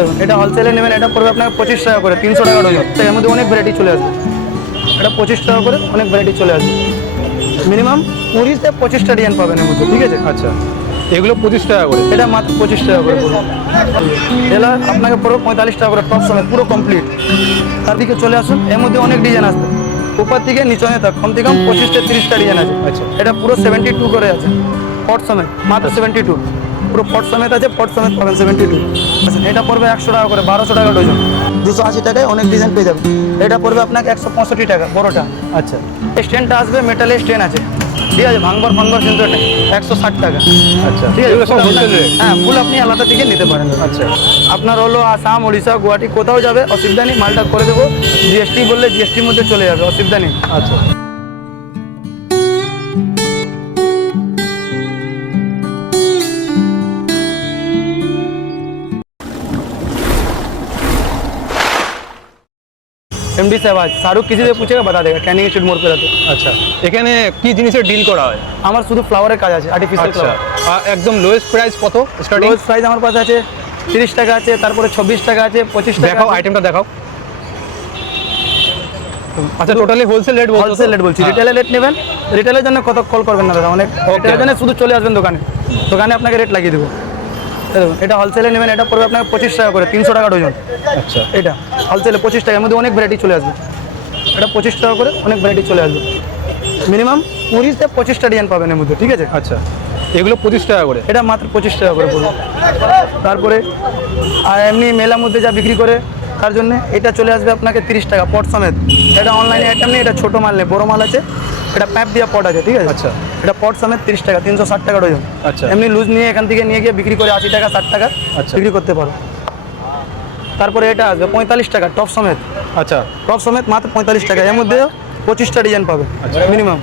দেখুন এটা হোলসেলে নেবেন, এটা পড়বে আপনাকে 25 টাকা করে, 300 টাকা ডজন। তো এর মধ্যে অনেক ভ্যারাইটি চলে আসবে। এটা 25 টাকা করে অনেক ভ্যারাইটি চলে আসবে। মিনিমাম 20 থেকে 25টা ডিজাইন পাবেন এর মধ্যে, ঠিক আছে। আচ্ছা, এগুলো 25 টাকা করে। এটা মাত্র 25 টাকা করে পড়বে। এটা আপনাকে পড়বে 45 টাকা করে, টপ সমেত পুরো কমপ্লিট। তার দিকে চলে আসুন, এর মধ্যে অনেক ডিজাইন আসবে। উপর থেকে নিচে থাক কম থেকে কম 25 থেকে 30টা ডিজাইন আছে। আচ্ছা, এটা পুরো 72 করে আছে, পট সমেত মাত্র 72, পুরো পট সমেত আছে, পট সমেত পাবেন 72। আচ্ছা, এটা পড়বে 100 টাকা করে, 1200 টাকা ডজন। 280 টাকায় অনেক ডিজাইন পেয়ে যাবেন। এটা পড়বে আপনাকে 165 টাকা বড়টা। আচ্ছা, স্ট্যান্ডটা আসবে, মেটালের স্ট্যান্ড আছে, ঠিক আছে, ভাঙবার কিন্তু নেই, 160 টাকা। আচ্ছা, ঠিক আছে, এগুলো সব হোলসেল রেট? হ্যাঁ, ফুল আপনি আলাদা থেকে নিতে পারেন। আচ্ছা, আপনার হলো আসাম, উড়িষ্যা, গুয়াহাটি কোথাও যাবে, অসুবিধা নেই, মালটা করে দেবো। জিএসটি বললে জিএসটির মধ্যে চলে যাবে, অসুবিধা নেই। আচ্ছা, एमडी सहवाज, शाहरुख किसी से पूछेगा बता देगा, कैनिंग स्ट्रीट मोड़ पे रहते। আচ্ছা, এখানে কি জিনিসের ডিল করা হয়? আমার শুধু ফ্লাওয়ারের কাজ আছে, আর্টিফিশিয়াল আচ্ছা, ফ্লাওয়ার। একদম লোয়েস্ট প্রাইস কত স্টার্টিং? রোজ প্রাইস আমার কাছে আছে 30 টাকা আছে, তারপরে 26 টাকা আছে, 25 টাকা। দেখাও, আইটেমটা দেখাও। আচ্ছা, টোটালি হোলসেল রেট বলছো? হোলসেল রেট বলছি। রিটেলে রেট নেবেন, রিটেলের জন্য কত কল করবেন না দাদা, অনেক রিটেলের জন্য শুধু চলে আসবেন দোকানে, দোকানে আপনাকে রেট লাগিয়ে দেবো। দেখুন এটা হোলসেলে নেবেন, এটা পড়বে আপনাকে 25 টাকা করে, 300 টাকা ডজন। আচ্ছা, এটা হোলসেলে 25 টাকা, এর মধ্যে অনেক ভ্যারাইটি চলে আসবে। এটা 25 টাকা করে অনেক ভ্যারাইটি চলে আসবে। মিনিমাম 20 থেকে 25টা ডিজাইন পাবেন এর মধ্যে, ঠিক আছে। আচ্ছা, এগুলো 25 টাকা করে? এটা মাত্র 25 টাকা করে পড়বে। তারপরে আর এমনি মেলার মধ্যে যা বিক্রি করে তার জন্য এটা চলে আসবে আপনাকে 30 টাকা পট সমেত। এটা অনলাইনে আইটেম নেই, এটা ছোটো মাল নেই, বড়ো মাল আছে। এটা প্যাপ দিয়ে পট আছে, ঠিক আছে। আচ্ছা, এটা পট সমেত 30 টাকা, 360 টাকা ডজন। আচ্ছা, এমনি লুজ নিয়ে এখান থেকে নিয়ে গিয়ে বিক্রি করে 80 টাকা 60 টাকা আচ্ছা, বিক্রি করতে পারো। তারপরে এটা আসবে 45 টাকা টপ সমেত। আচ্ছা, টপ সমেত মাত্র 45 টাকা, এর মধ্যে 25টা ডিজাইন পাবে মিনিমাম।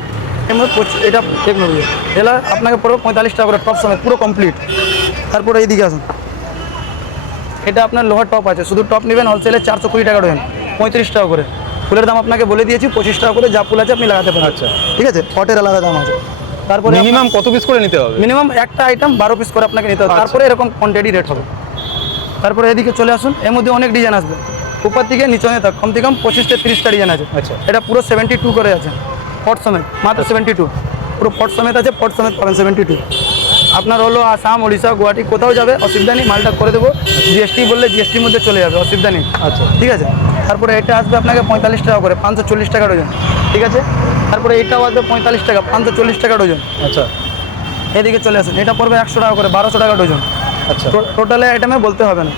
এর মধ্যে এটা টেকনোলজি, এটা আপনাকে পড়বে 45 টাকা করে, টপ সমেত পুরো কমপ্লিট। তারপরে এইদিকে আসুন, এটা আপনার লোহার টপ আছে, শুধু টপ নেবেন হোলসেলে 420 টাকা ডজন, 35 টাকা করে। ফুলের দাম আপনাকে বলে দিয়েছি 25 টাকা করে, যা ফুল আছে আপনি লাগাতে পারেন। আচ্ছা, ঠিক আছে, পটের আলাদা দাম আছে। তারপরে মিনিমাম কত পিস করে নিতে হবে? মিনিমাম একটা আইটেম 12 পিস করে আপনাকে নিতে হবে, আচ্ছা, তারপরে এরকম কোয়ান্টিটি রেট হবে। তারপরে এদিকে চলে আসুন, এর মধ্যে অনেক ডিজাইন আসবে। উপর থেকে নিচে থাক কম থেকে কম 25 থেকে 30টা ডিজাইন আছে। আচ্ছা, এটা পুরো 72 করে আছে, পট সমেত মাত্র 72, পুরো পট সমেত আছে, পট সমেত পাবেন 72। আপনার হলো আসাম, উড়িষ্যা, গুয়াহাটি কোথাও যাবে, অসুবিধা নেই, মালটা করে দেবো। জিএসটি বললে জিএসটির মধ্যে চলে যাবে, অসুবিধা নেই। আচ্ছা, ঠিক আছে। তারপরে এটা আসবে আপনাকে 45 টাকা করে, 540 টাকা ডজন, ঠিক আছে। তারপরে এটাও আসবে 45 টাকা, 540 টাকা ডজন। আচ্ছা, এদিকে চলে আসুন, এটা পড়বে 100 টাকা করে, 1200 টাকা ডজন। আচ্ছা, টোটালে আইটেমে বলতে হবে না।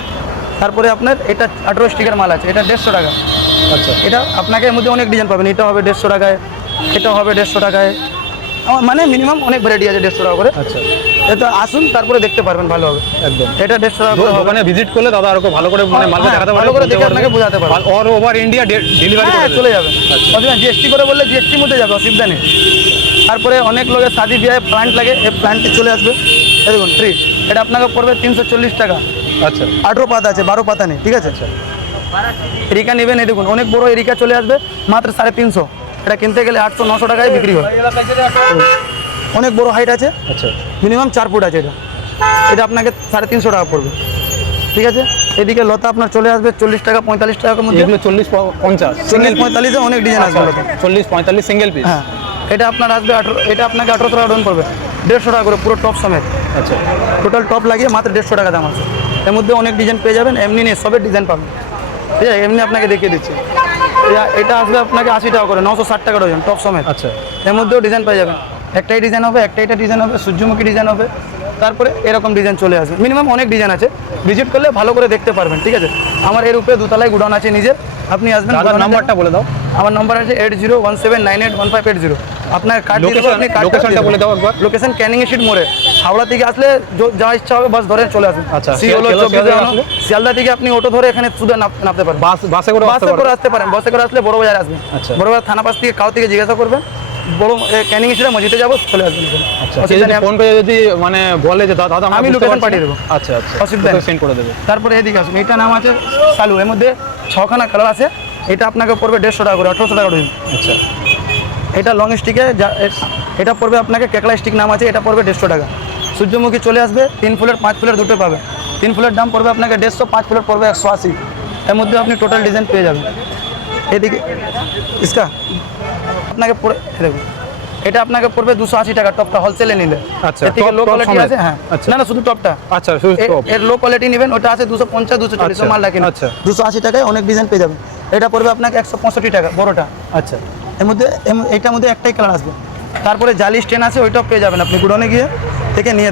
তারপরে আপনার এটা 18 স্টিকার মাল আছে, এটা 150 টাকা। আচ্ছা, এটা আপনাকে এর মধ্যে অনেক ডিজাইন পাবেন, এটা হবে 150 টাকায়, এটা হবে 150 টাকায়, মানে মিনিমাম অনেক ভ্যারাইটি আছে 150 টাকা করে। আচ্ছা, এটা আসুন, তারপরে দেখতে পারবেন ভালো হবে। একদম। এটা 150 টাকা করে হবে। দোকানে ভিজিট করলে দাদা আরো ভালো করে মানে মালটা হ্যাঁ, দেখাতে পারবে, ভালো করে দেখে আপনাকে বোঝাতে পারবে। অল ওভার ইন্ডিয়া ডেলিভারি হ্যাঁ, করে চলে যাবে, অসুবিধা জিএসটি করে বললে জিএসটির মধ্যে যাবে, অসুবিধা নেই। তারপরে অনেক লোকের শাদি বিয়ে প্ল্যান্ট লাগে, এই প্ল্যান্টটি চলে আসবে। এই দেখুন ট্রি, এটা আপনাকে পড়বে 340 টাকা। আচ্ছা, 18 পাতা আছে, 12 পাতা নেই, ঠিক আছে। এরিকা নেবেন, এই দেখুন অনেক বড় এরিকা চলে আসবে, মাত্র 350। এটা কিনতে গেলে 800-900 টাকায় বিক্রি হয়। অনেক বড় হাইট আছে, আচ্ছা, মিনিমাম 4 ফুট আছে। এটা এটা আপনাকে 350 টাকা পড়বে, ঠিক আছে। এদিকে লতা আপনার চলে আসবে 40 টাকা 45 টাকার মধ্যে। এগুলো 40-50 সিঙ্গেল 40-45-এ অনেক ডিজাইন আসবে লতা। 40-45 সিঙ্গেল পিস? হ্যাঁ, এটা আপনার আসবে 18, এটা আপনাকে 18 টাকা ডজন পড়বে, 150 টাকা করে পুরো টপ সমেত। আচ্ছা, টোটাল টপ লাগিয়ে মাত্র 150 টাকা দাম আছে। এর মধ্যে অনেক ডিজাইন পেয়ে যাবেন, এমনি নেই, সবের ডিজাইন পাবেন, ঠিক আছে। এমনি আপনাকে দেখিয়ে দিচ্ছি, এটা আসবে আপনাকে 80 টাকা করে, 960 টাকা ডজন টপ সমেত। আচ্ছা, এর মধ্যেও ডিজাইন পেয়ে যাবেন, একটাই ডিজাইন হবে, একটাই ডিজাইন হবে, সূর্যমুখী ডিজাইন হবে, তারপরে এরকম ডিজাইন চলে আসবে। মিনিমাম অনেক ডিজাইন আছে, ভিজিট করলে ভালো করে দেখতে পারবেন, ঠিক আছে। আমার এর উপরে দুতলায় গুডাউন আছে নিজের, আপনি আসবেন। দাদার নাম্বারটা বলে দাও। আমার নাম্বার আছে 8017981580। আপনার কার্ড লোকেশনটা বলে দাও একবার। লোকেশন ক্যানিং স্ট্রিট মোড়ে, হাওড়া থেকে আসলে যা ইচ্ছা হবে বাস ধরে চলে আসুন। আচ্ছা, শিয়ালদা থেকে আপনি অটো ধরে এখানে শুধু নামতে পারেন, বাসে করে আসতে পারেন। বাসে করে আসলে বড় বাজার আসবেন। আচ্ছা, বড় বাজার থানা পাশ থেকে কাউ থেকে জিজ্ঞাসা করবেন, বড় ক্যানিং স্ট্রিটে মসজিদে যাবো, চলে আসবেন। ফোন করে যদি মানে বলে যে দাদা আমি লোকেশন পাঠিয়ে দেবো। আচ্ছা, আচ্ছা, অসুবিধা সেন্ড করে দেবে। তারপরে এদিকে আসুন, এটা নাম আছে সালু, এর মধ্যে 6খানা কালার আছে। এটা আপনাকে পড়বে 150 টাকা করে, 1800 টাকা ডজন। আচ্ছা, এটা লং স্টিকে, এটা পড়বে আপনাকে কেকলা স্টিক নাম আছে, এটা পড়বে 150 টাকা। সূর্যমুখী চলে আসবে, 3 ফুলের 5 ফুলের দুটো পাবে, 3 ফুলের দাম পড়বে আপনাকে 150, 5 ফুলের পড়বে 180। এর মধ্যে আপনি টোটাল ডিজাইন পেয়ে যাবেন। এদিকে ইসকা আপনাকে পড়ে দেখুন, এটা আপনাকে পড়বে 280 টাকা টপটা হোলসেলে নিলে। আচ্ছা, এর থেকে top- লো top কোয়ালিটি সমেত। আছে, হ্যাঁ আচ্ছা। না শুধু টপটা। আচ্ছা শুধু top। এর লো কোয়ালিটি নেবেন, ওটা আছে 250, 240 আচ্ছা, মাল রাখেন। আচ্ছা। 280 টাকায় অনেক ডিজাইন পেয়ে যাবেন। এটা পড়বে আপনাকে 165 টাকা বড়টা। আচ্ছা এর মধ্যে এটার মধ্যে একটাই কালার আসবে। তারপরে জালি স্টেন আছে, ওইটাও পেয়ে যাবেন আপনি গুডনে গিয়ে থেকে নিয়ে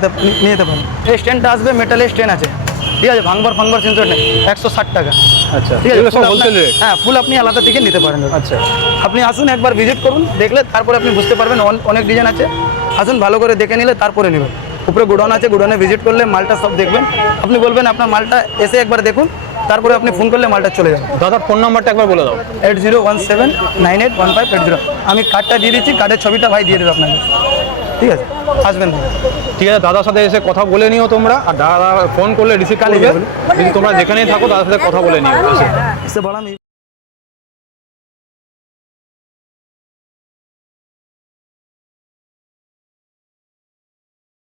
যেতে পারেন। এই স্টেনটা আসবে, মেটালের স্টেন আছে, ঠিক আছে, ভাঙবার সেন্সর নেই, 160 টাকা। আচ্ছা, ঠিক আছে, এগুলো সব ফুল হোলসেল আপনার- রেট। হ্যাঁ, ফুল আপনি আলাদা থেকে নিতে পারেন। আচ্ছা আপনি আসুন একবার ভিজিট করুন, দেখলে তারপরে আপনি বুঝতে পারবেন অনেক ডিজাইন আছে। আসুন ভালো করে দেখে নিলে তারপরে নেবেন। উপরে গোডাউন আছে, গোডাউনে ভিজিট করলে মালটা সব দেখবেন। আপনি বলবেন আপনার মালটা এসে একবার দেখুন, তারপরে আপনি ফোন করলে মালটা চলে যাবে। দাদার ফোন নাম্বারটা একবার বলে দাও। 8017981580। আমি কার্ডটা দিয়ে দিচ্ছি, কার্ডের ছবিটা ভাই দিয়ে দেবে আপনাকে, ঠিক আছে, আসবেন। ঠিক আছে, দাদার সাথে এসে কথা বলে নিও তোমরা, আর দাদা ফোন করলে রিসিভ করবে। যদি তোমরা যেখানেই থাকো দাদার সাথে কথা বলে নিও। इससे बड़ा नहीं।